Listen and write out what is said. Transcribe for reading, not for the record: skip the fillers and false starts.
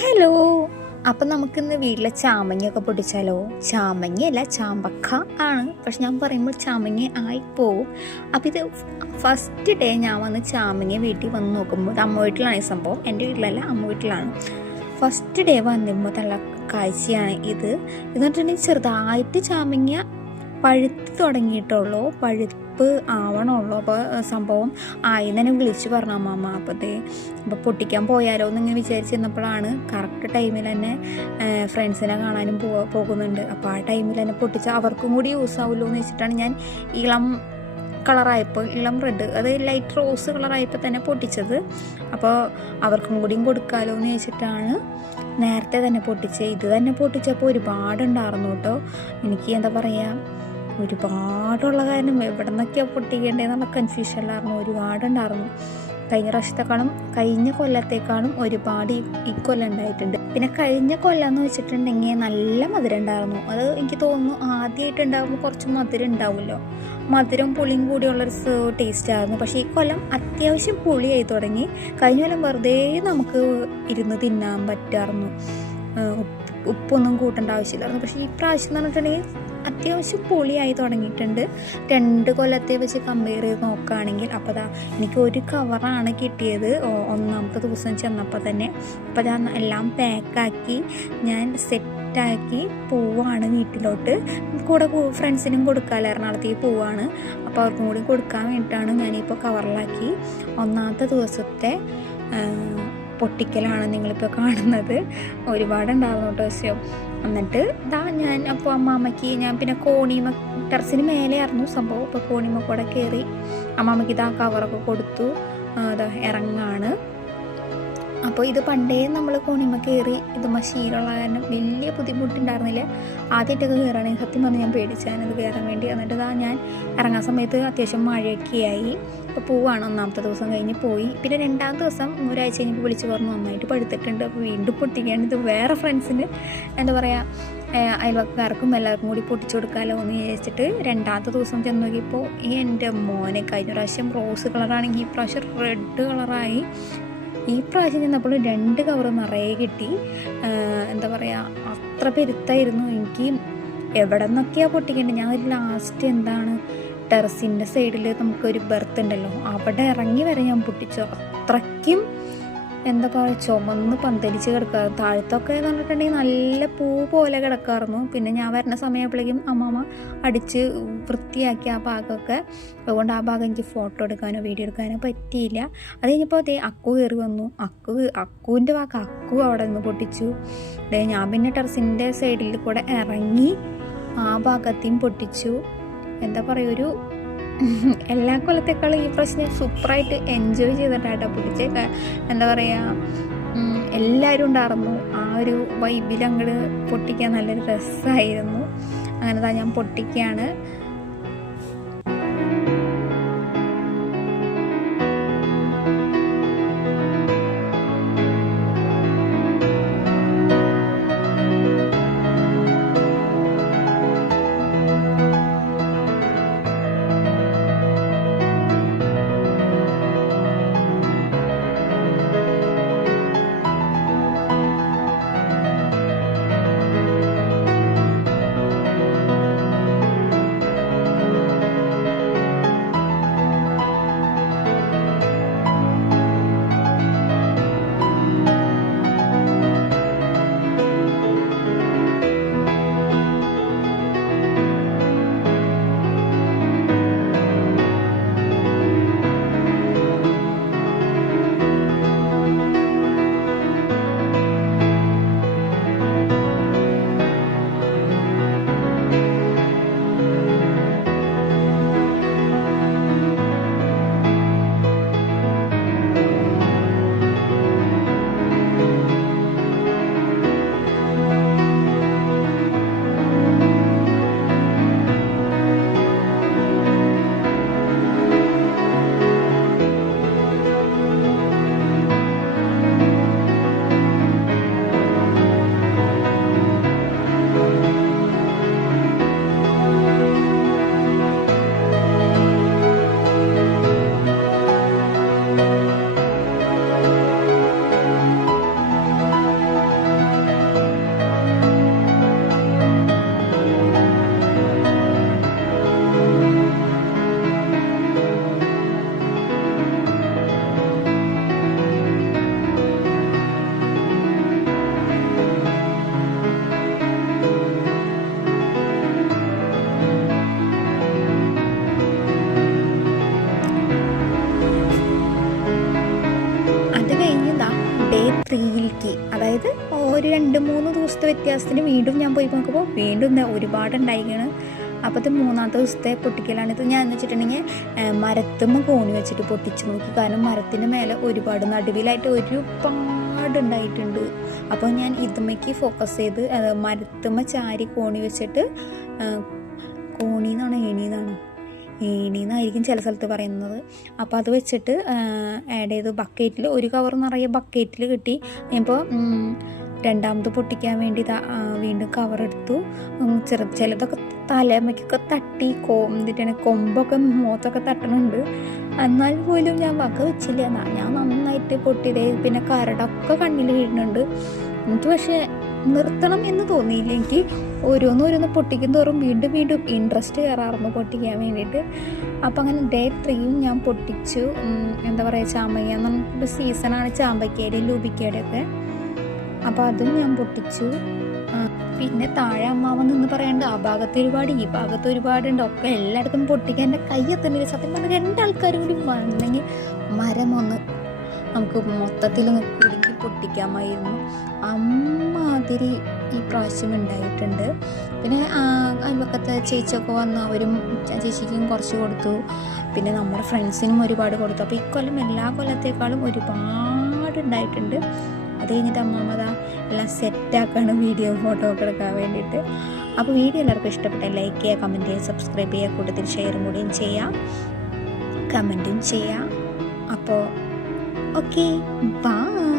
Hello. അപ്പം നമുക്കിന്ന് വീട്ടിലെ ചാമങ്ങയൊക്കെ പൊട്ടിച്ചാലോ? ചാമങ്ങയല്ല, ചാമ്പക്ക ആണ്. പക്ഷെ ഞാൻ പറയുമ്പോൾ ചാമങ്ങ ആയിപ്പോവും. അപ്പം ഇത് ഫസ്റ്റ് ഡേ ഞാൻ വന്ന് ചാമങ്ങ വീട്ടിൽ വന്ന് നോക്കുമ്പോൾ അമ്മ വീട്ടിലാണ് ഈ സംഭവം, എൻ്റെ വീട്ടിലല്ല, അമ്മ വീട്ടിലാണ്. ഫസ്റ്റ് ഡേ വന്നിരുമ്പോൾ നല്ല കാഴ്ചയാണ് ഇത്. എന്ന് പറഞ്ഞിട്ടുണ്ടെങ്കിൽ ചെറുതായിട്ട് ചാമങ്ങ പഴുത്ത് തുടങ്ങിയിട്ടുള്ളൂ, പഴുപ്പ് ആവണുള്ളൂ. അപ്പോൾ സംഭവം ആയി തന്നെ വിളിച്ച് പറഞ്ഞു അമ്മമ്മ. അപ്പോൾ പൊട്ടിക്കാൻ പോയാലോ എന്നിങ്ങനെ വിചാരിച്ചിരുന്നപ്പോഴാണ് കറക്റ്റ് ടൈമിൽ തന്നെ ഫ്രണ്ട്സിനെ കാണാനും പോകുന്നുണ്ട്. അപ്പോൾ ആ ടൈമിൽ തന്നെ പൊട്ടിച്ച് അവർക്കും കൂടി യൂസ് ആവുമല്ലോ എന്ന് വെച്ചിട്ടാണ് ഞാൻ ഇളം കളറായപ്പോൾ, ഇളം റെഡ്, അത് ലൈറ്റ് റോസ് കളറായപ്പോൾ തന്നെ പൊട്ടിച്ചത്. അപ്പോൾ അവർക്കും കൂടിയും കൊടുക്കാമല്ലോ എന്ന് വെച്ചിട്ടാണ് നേരത്തെ തന്നെ പൊട്ടിച്ച്. ഇത് തന്നെ പൊട്ടിച്ചപ്പോൾ ഒരുപാടുണ്ടായിരുന്നു കേട്ടോ. എനിക്ക് എന്താ പറയുക, ഒരുപാടുള്ള കാരണം എവിടെ നിന്നൊക്കെയാണ് പൊട്ടിക്കേണ്ടതെന്നുള്ള കൺഫ്യൂഷനിലായിരുന്നു. ഒരുപാടുണ്ടായിരുന്നു. കഴിഞ്ഞ കൊല്ലത്തേക്കാളും ഒരുപാട് ഈ കൊല്ലം ഉണ്ടായിട്ടുണ്ട്. പിന്നെ കഴിഞ്ഞ കൊല്ലം എന്ന് വെച്ചിട്ടുണ്ടെങ്കിൽ നല്ല മധുരം ഉണ്ടായിരുന്നു. അത് എനിക്ക് തോന്നുന്നു ആദ്യമായിട്ട് ഉണ്ടാകുമ്പോൾ കുറച്ച് മധുരം ഉണ്ടാവുമല്ലോ, മധുരം പുളിയും കൂടിയുള്ളൊരു ടേസ്റ്റ് ആയിരുന്നു. പക്ഷേ ഈ കൊല്ലം അത്യാവശ്യം പുളിയായി തുടങ്ങി. കഴിഞ്ഞ കൊല്ലം വെറുതെ നമുക്ക് ഇരുന്ന് തിന്നാൻ പറ്റായിരുന്നു, ഉപ്പൊന്നും കൂട്ടേണ്ട ആവശ്യമില്ലായിരുന്നു. പക്ഷേ ഈ പ്രാവശ്യം എന്ന് പറഞ്ഞിട്ടുണ്ടെങ്കിൽ അത്യാവശ്യം പൊളിയായി തുടങ്ങിയിട്ടുണ്ട് 2 കൊല്ലത്തെ വെച്ച് കമ്പയർ ചെയ്ത് നോക്കുകയാണെങ്കിൽ. അപ്പോൾ എനിക്ക് ഒരു കവറാണ് കിട്ടിയത് ഒന്നാമത്തെ ദിവസം ചെന്നപ്പോൾ തന്നെ. അപ്പോൾ ഞാൻ എല്ലാം പാക്കാക്കി ഞാൻ സെറ്റാക്കി പോവാണ് വീട്ടിലോട്ട്. കൂടെ ഫ്രണ്ട്സിനും കൊടുക്കാമല്ലോ, എറണാകുളത്തേക്ക് പോവാണ്. അപ്പോൾ അവർക്കും കൂടി കൊടുക്കാൻ വേണ്ടിയിട്ടാണ് ഞാനിപ്പോൾ കവറിലാക്കി. ഒന്നാമത്തെ ദിവസത്തെ പൊട്ടിക്കലാണ് നിങ്ങളിപ്പോൾ കാണുന്നത്. ഒരുപാടുണ്ടായിരുന്നു കേട്ടോ വിഷയം. എന്നിട്ട് ഞാൻ അപ്പോൾ അമ്മാമ്മയ്ക്ക് ഞാൻ പിന്നെ ടെറസിന് മേലെ ആയിരുന്നു സംഭവം. അപ്പോൾ കോണിമ കൂടെ കയറി അമ്മാമ്മയ്ക്ക് കവറൊക്കെ കൊടുത്തു. ഇറങ്ങാണ്. അപ്പോൾ ഇത് പണ്ടേ നമ്മൾ കോണിമ കയറി ഇത് ശീലമുള്ള കാരണം വലിയ ബുദ്ധിമുട്ടുണ്ടായിരുന്നില്ല. ആദ്യമായിട്ടൊക്കെ കയറുകയാണെങ്കിൽ സത്യം പറഞ്ഞ് ഞാൻ പേടിച്ചാനത് കയറാൻ വേണ്ടി. എന്നിട്ട് ഞാൻ ഇറങ്ങാൻ സമയത്ത് അത്യാവശ്യം മഴയൊക്കെ ആയി. അപ്പോൾ പോവാണ്. ഒന്നാമത്തെ ദിവസം കഴിഞ്ഞ് പോയി. പിന്നെ 2ാം ദിവസം ഒരാഴ്ച കഴിഞ്ഞിട്ട് വിളിച്ച് പറഞ്ഞു നന്നായിട്ട് പഴുത്തിട്ടുണ്ട്, അപ്പോൾ വീണ്ടും പൊട്ടിക്കുകയാണ്. ഇത് വേറെ ഫ്രണ്ട്സിന് എന്താ പറയുക, അയൽവക്കാർക്കും എല്ലാവർക്കും കൂടി പൊട്ടിച്ചു കൊടുക്കാമല്ലോ എന്ന് വിചാരിച്ചിട്ട് 2ാമത്തെ ദിവസം ചെന്ന് നോക്കിയപ്പോൾ എൻ്റെ മോനെ കഴിഞ്ഞ പ്രാവശ്യം റോസ് കളറാണെങ്കിൽ ഈ പ്രാവശ്യം റെഡ് കളറായി. ഈ പ്രാവശ്യം ചെന്നപ്പോൾ 2 കവർ നിറയെ കിട്ടി. എന്താ പറയുക, അത്ര പെരുത്തായിരുന്നു. എനിക്ക് എവിടെ നിന്നൊക്കെയാണ് പൊട്ടിക്കേണ്ടത്. ഞാൻ ലാസ്റ്റ് ടെറസിൻ്റെ സൈഡിൽ നമുക്കൊരു ബെർത്ത് ഉണ്ടല്ലോ, അവിടെ ഇറങ്ങി വരെ ഞാൻ പൊട്ടിച്ചു. അത്രയ്ക്കും എന്താ പറയുക, ചുമന്ന് പന്തലിച്ച് കിടക്കാറ്. താഴത്തൊക്കെ എന്ന് പറഞ്ഞിട്ടുണ്ടെങ്കിൽ നല്ല പൂ പോലെ കിടക്കാറുന്നു. പിന്നെ ഞാൻ വരുന്ന സമയപ്പോഴേക്കും അമ്മമ്മ അടിച്ച് വൃത്തിയാക്കി ആ ഭാഗമൊക്കെ. അതുകൊണ്ട് ആ ഭാഗം എനിക്ക് ഫോട്ടോ എടുക്കാനോ വീഡിയോ എടുക്കാനോ പറ്റിയില്ല. അത് കഴിഞ്ഞപ്പോൾ അക്കു കയറി വന്നു. അക്കുവിൻ്റെ അക്കു അവിടെ നിന്ന് പൊട്ടിച്ചു. ഞാൻ പിന്നെ ടെറസിൻ്റെ സൈഡിൽ കൂടെ ഇറങ്ങി ആ ഭാഗത്തെയും പൊട്ടിച്ചു. എന്താ പറയുക, എല്ലാ കൊല്ലത്തേക്കാളും ഈ പ്രശ്നം സൂപ്പറായിട്ട് എൻജോയ് ചെയ്തിട്ടാട്ടോ പൊട്ടിച്ചേക്ക. എന്താ പറയുക, എല്ലാവരും ഉണ്ടായിരുന്നു. ആ ഒരു വൈബിൽ അങ്ങോട്ട് പൊട്ടിക്കാൻ നല്ലൊരു രസമായിരുന്നു. അങ്ങനെ ഞാൻ പൊട്ടിക്കുകയാണ്. മിൽക്കി. അതായത് ഒരു 2-3 ദിവസത്തെ വ്യത്യാസത്തിന് വീണ്ടും ഞാൻ പോയി നോക്കുമ്പോൾ വീണ്ടും ഒരുപാടുണ്ടായിരിക്കുകയാണ്. അപ്പോൾ ഇത് 3-ാമത്തെ ദിവസത്തെ പൊട്ടിക്കലാണിത്. ഞാൻ എന്ന് വെച്ചിട്ടുണ്ടെങ്കിൽ മരത്തുമ്മ കോണി വെച്ചിട്ട് പൊട്ടിച്ച് നോക്കി. കാരണം മരത്തിൻ്റെ മേലെ ഒരുപാട് നടുവിലായിട്ട് ഒരുപാടുണ്ടായിട്ടുണ്ട്. അപ്പോൾ ഞാൻ ഇതുമ്മയ്ക്ക് ഫോക്കസ് ചെയ്ത് മരത്തുമ്മ ചാരി കോണി വെച്ചിട്ട്, കോണിന്നാണ് ഏണിന്നായിരിക്കും ചില സ്ഥലത്ത് പറയുന്നത്. അപ്പോൾ അത് വെച്ചിട്ട് ആഡ് ചെയ്ത് ബക്കറ്റിൽ, ഒരു കവർ നിറയെ ബക്കറ്റിൽ കിട്ടി. ഇപ്പോൾ 2ാമത് പൊട്ടിക്കാൻ വേണ്ടി വീണ്ടും കവറെടുത്തു. ചിലതൊക്കെ തലമയ്ക്കൊക്കെ തട്ടി എന്നിട്ടാണ് കൊമ്പൊക്കെ മുഖത്തൊക്കെ തട്ടണുണ്ട്. എന്നാൽ പോലും ഞാൻ വക വെച്ചില്ല. ഞാൻ നന്നായിട്ട് പൊട്ടിയതേ. പിന്നെ കരടൊക്കെ കണ്ണിൽ വീഴുന്നുണ്ട്. എനിക്ക് പക്ഷേ നിർത്തണം എന്ന് തോന്നിയില്ല. എനിക്ക് ഓരോന്നോരോന്ന് പൊട്ടിക്കും തോറും വീണ്ടും വീണ്ടും ഇൻട്രസ്റ്റ് കയറാറുണ്ട് പൊട്ടിക്കാൻ വേണ്ടിയിട്ട്. അപ്പം അങ്ങനെ ഡേ 3 ഞാൻ പൊട്ടിച്ചു. എന്താ പറയുക, ചാമ്പയ്ക്ക നമുക്കൊരു സീസണാണ് ചാമ്പയ്ക്കയുടെ ലൂബിക്കയുടെ ഒക്കെ. അപ്പോൾ അതും ഞാൻ പൊട്ടിച്ചു. പിന്നെ താഴെ അമ്മാവൻ നിന്ന് പറയാണ്ട് ആ ഭാഗത്ത് ഒരുപാട് ഈ ഭാഗത്ത് ഒരുപാടുണ്ട്. ഒക്കെ എല്ലായിടത്തും പൊട്ടിക്കാൻ എൻ്റെ കൈ എത്തുന്നില്ല. സത്യം പറഞ്ഞാൽ 2 ആൾക്കാരും കൂടി വന്നെങ്കിൽ മരം ഒന്ന് നമുക്ക് മൊത്തത്തിൽ കുലുക്കി പൊട്ടിക്കാമായിരുന്നു. അമ്മാതിരി ഈ പ്രാവശ്യം ഉണ്ടായിട്ടുണ്ട്. പിന്നെ അയൽവക്കത്തെ ചേച്ചിയൊക്കെ വന്നു, അവരും ചേച്ചിക്കും കുറച്ച് കൊടുത്തു. പിന്നെ നമ്മുടെ ഫ്രണ്ട്സിനും ഒരുപാട് കൊടുത്തു. അപ്പോൾ ഇക്കൊല്ലം എല്ലാ കൊല്ലത്തേക്കാളും ഒരുപാട് ഉണ്ടായിട്ടുണ്ട്. അത് കഴിഞ്ഞിട്ട് അമ്മാമത എല്ലാം സെറ്റാക്കാണ് വീഡിയോ ഫോട്ടോ ഒക്കെ എടുക്കാൻ വേണ്ടിയിട്ട്. അപ്പോൾ വീഡിയോ എല്ലാവർക്കും ഇഷ്ടപ്പെട്ടാൽ ലൈക്ക് ചെയ്യുക, കമൻറ്റ് ചെയ്യുക, സബ്സ്ക്രൈബ് ചെയ്യുക, കൂട്ടത്തിൽ ഷെയറും കൂടിയും ചെയ്യാം, കമൻറ്റും ചെയ്യാം. അപ്പോൾ ഓക്കെ, ബൈ.